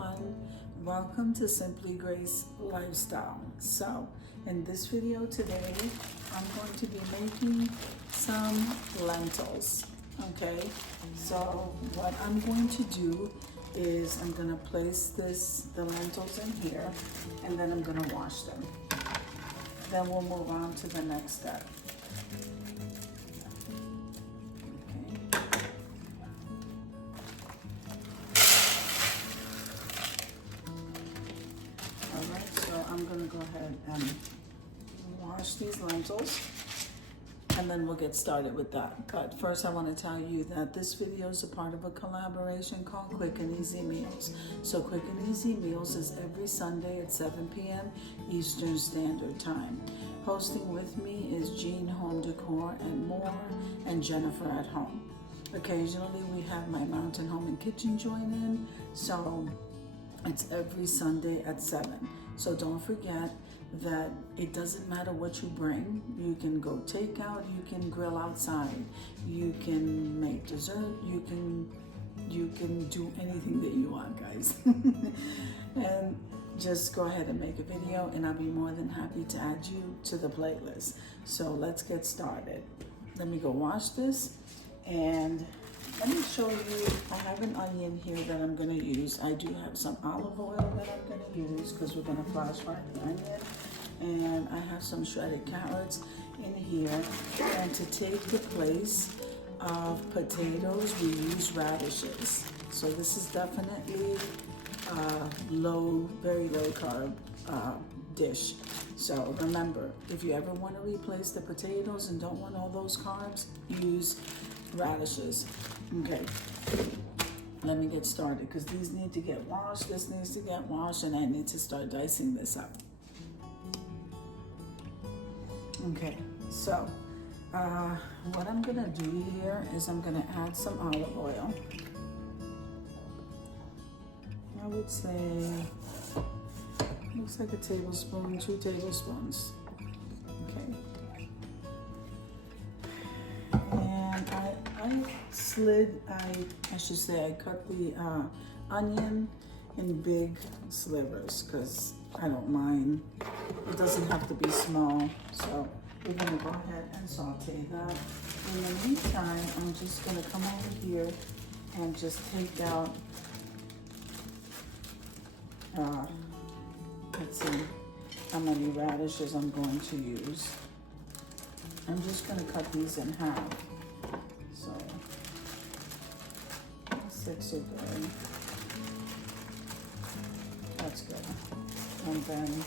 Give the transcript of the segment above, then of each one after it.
everyone, welcome to Simply Grace Lifestyle. So in this video today I'm going to be making some lentils. Okay, so what I'm going to do is I'm going to place the lentils in here, and then I'm going to wash them. Then we'll move on to the next step. I'm going to go ahead and wash these lentils, and then we'll get started with that. But first I want to tell you that this video is a part of a collaboration called Quick and Easy Meals. So Quick and Easy Meals is every Sunday at 7 p.m. Eastern Standard Time. Hosting with me is Jean Home Decor and More, and Jennifer at Home. Occasionally we have my Mountain Home and Kitchen join in, so it's every Sunday at 7. So don't forget that it doesn't matter what you bring. You can go take out, you can grill outside, you can make dessert, you can do anything that you want, guys. And just go ahead and make a video, and I'll be more than happy to add you to the playlist. So let's get started. Let me go wash this, and let me show you. I have an onion here that I'm going to use. I do have some olive oil that I'm going to use because we're going to flash fry the onion. And I have some shredded carrots in here. And to take the place of potatoes, we use radishes. So this is definitely very low carb dish. So remember, if you ever want to replace the potatoes and don't want all those carbs, use radishes. Okay, let me get started because these need to get washed, this needs to get washed, and I need to start dicing this up. Okay, so what I'm gonna do here is I'm gonna add some olive oil. I would say, looks like a tablespoon, 2 tablespoons. Okay. I cut the onion in big slivers because I don't mind. It doesn't have to be small. So we're gonna go ahead and saute that. In the meantime, I'm just gonna come over here and just take out, let's see how many radishes I'm going to use. I'm just gonna cut these in half. So 6 are good. That's good. And then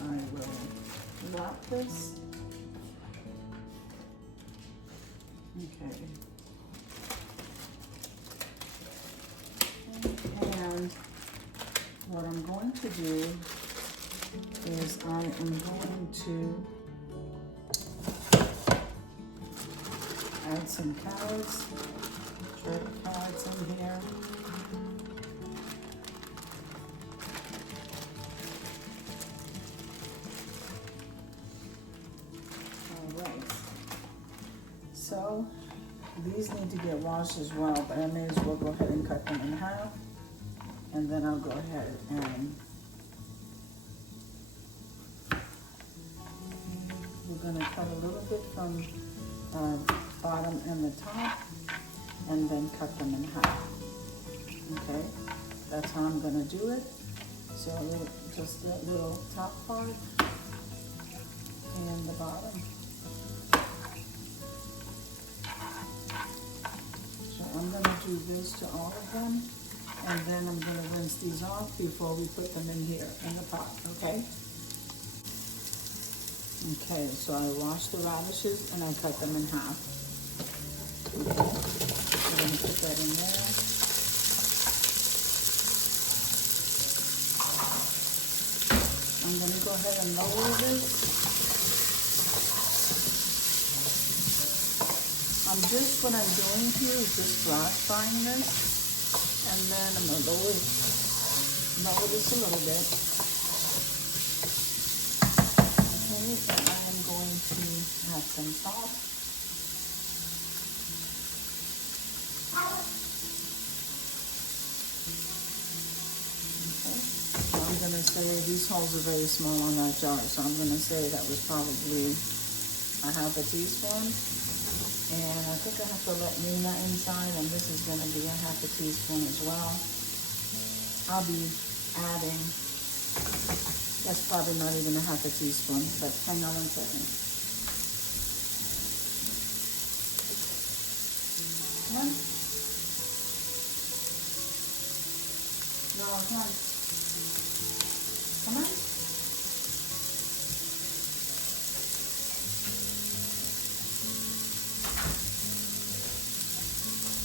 I will wrap this. Okay. And what I'm going to do is I am going to add some carrots, shredded carrots in here. All right. So these need to get washed as well, but I may as well go ahead and cut them in half. And then I'll go ahead and we're gonna cut a little bit from bottom and the top, and then cut them in half. Okay, that's how I'm gonna do it. So just that little top part and the bottom. So I'm gonna do this to all of them, and then I'm gonna rinse these off before we put them in here in the pot. Okay. Okay, so I washed the radishes and I cut them in half. Okay, we're going to put that in there. I'm going to go ahead and lower this. What I'm doing here is just flash frying this, and then I'm going to lower this a little bit. Okay, and I'm going to add some salt. say these holes are very small on that jar, so I'm gonna say that was probably a half a teaspoon. And I think I have to let Nina inside, and this is gonna be a half a teaspoon as well. I'll be adding, that's probably not even a half a teaspoon, but hang on 1 second. Come on. No, come on. Come on.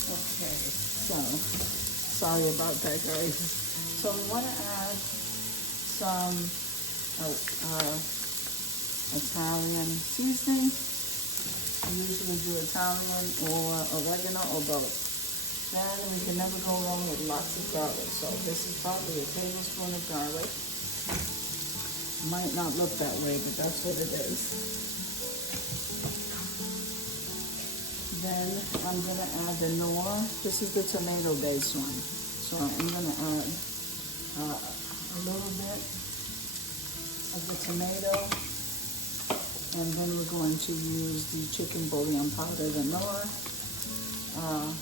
Okay, so sorry about that, guys. So we want to add some Italian seasoning. I usually do Italian or oregano or both. Then we can never go wrong with lots of garlic. So this is probably a tablespoon of garlic. Might not look that way, but that's what it is. Then I'm gonna add the Knorr. This is the tomato-based one. So I'm gonna add a little bit of the tomato, and then we're going to use the chicken bouillon powder, the Knorr,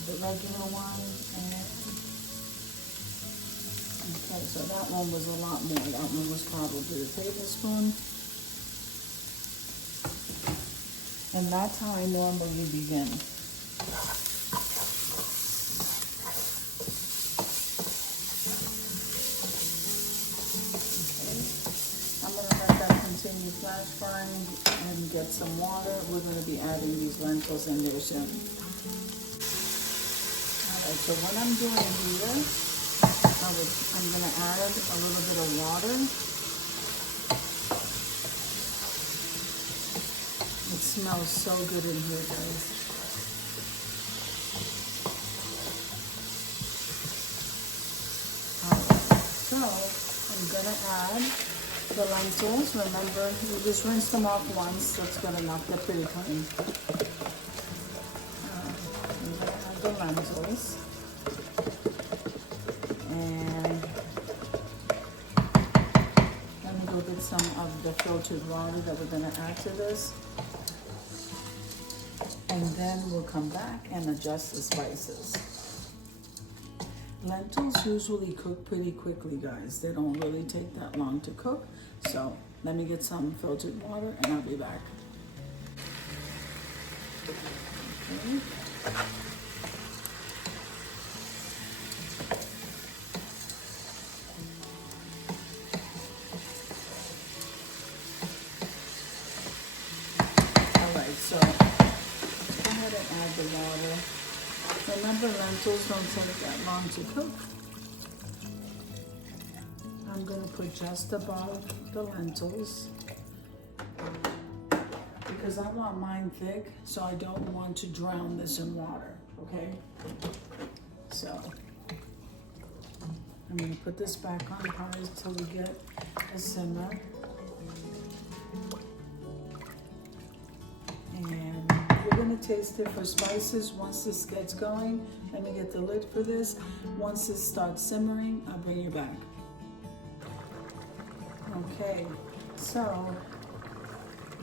the regular one, and okay, so that one was a lot more. That one was probably a tablespoon. And that's how I normally begin. Okay, I'm gonna let that continue flash frying and get some water. We're gonna be adding these lentils in there soon. All right, so what I'm doing here, I'm gonna add a little bit of water. It smells so good in here, guys. Alright, so I'm gonna add the lentils. Remember, you just rinse them off once. That's good enough. They're pretty clean. I'm gonna add the lentils. And let me go get some of the filtered water that we're gonna add to this. And then we'll come back and adjust the spices. Lentils usually cook pretty quickly, guys. They don't really take that long to cook. So let me get some filtered water and I'll be back. Okay. All right, so add the water. Remember, lentils don't take that long to cook. I'm going to put just above the lentils because I want mine thick, so I don't want to drown this in water, okay? So I'm going to put this back on high until we get a simmer. And we're going to taste it for spices once this gets going. Let me get the lid for this. Once this starts simmering, I'll bring you back. Okay, so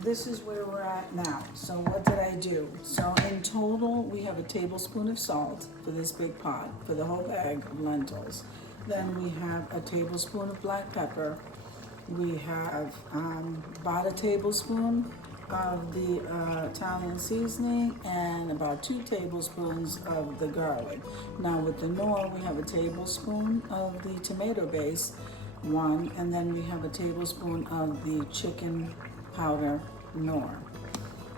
this is where we're at now. So what did I do? So in total, we have a tablespoon of salt for this big pot, for the whole bag of lentils. Then we have a tablespoon of black pepper. We have about a tablespoon of the Italian seasoning and about 2 tablespoons of the garlic. Now with the Knorr, we have a tablespoon of the tomato base, one, and then we have a tablespoon of the chicken powder Knorr.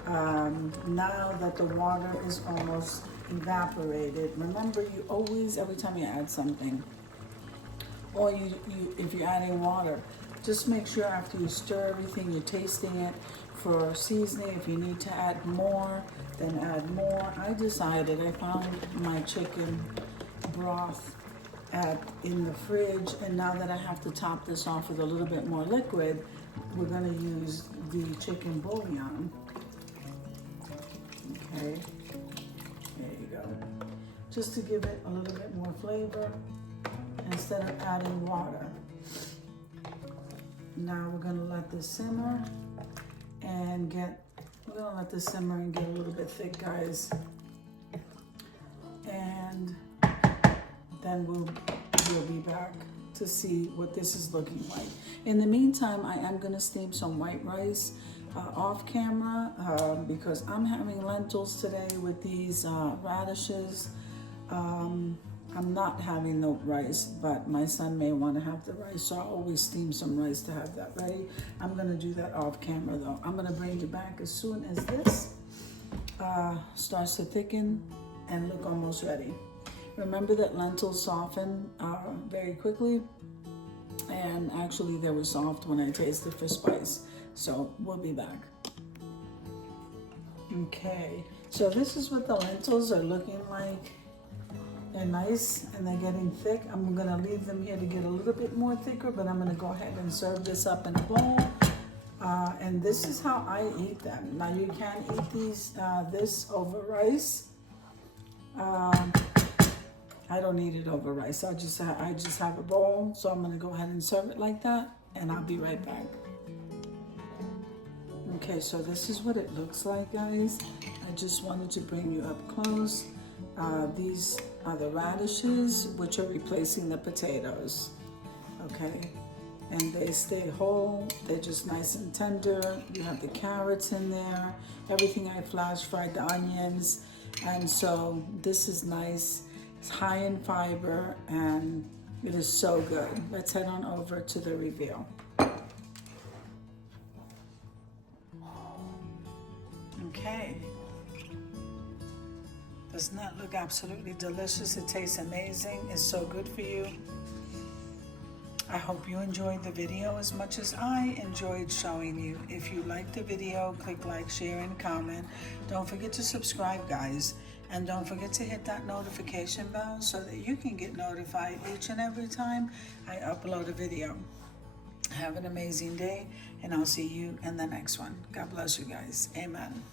Now that the water is almost evaporated, remember you always, every time you add something, or if you're adding water, just make sure after you stir everything, you're tasting it for seasoning. If you need to add more, then add more. I decided, I found my chicken broth in the fridge, and now that I have to top this off with a little bit more liquid, we're gonna use the chicken bouillon. Okay, there you go. Just to give it a little bit more flavor instead of adding water. now we're gonna let this simmer and we're gonna let this simmer and get a little bit thick, guys. And then we'll be back to see what this is looking like. In the meantime, I am gonna steam some white rice off camera because I'm having lentils today with these radishes. I'm not having the rice, but my son may want to have the rice, so I always steam some rice to have that ready. I'm going to do that off camera though. I'm going to bring you back as soon as this starts to thicken and look almost ready. Remember that lentils soften very quickly, and actually they were soft when I tasted for spice. So we'll be back. Okay, so this is what the lentils are looking like. They're nice and they're getting thick. I'm gonna leave them here to get a little bit more thicker, but I'm gonna go ahead and serve this up in a bowl. And this is how I eat them. Now you can eat these this over rice. I don't eat it over rice. I just have a bowl, so I'm gonna go ahead and serve it like that, and I'll be right back. Okay, so this is what it looks like, guys. I just wanted to bring you up close. These are the radishes, which are replacing the potatoes, okay? And they stay whole, they're just nice and tender. You have the carrots in there, everything I flash fried, the onions. And so this is nice, it's high in fiber, and it is so good. Let's head on over to the reveal. Okay. Doesn't that look absolutely delicious? It tastes amazing. It's so good for you. I hope you enjoyed the video as much as I enjoyed showing you. If you liked the video, click like, share, and comment. Don't forget to subscribe, guys. And don't forget to hit that notification bell so that you can get notified each and every time I upload a video. Have an amazing day, and I'll see you in the next one. God bless you guys. Amen.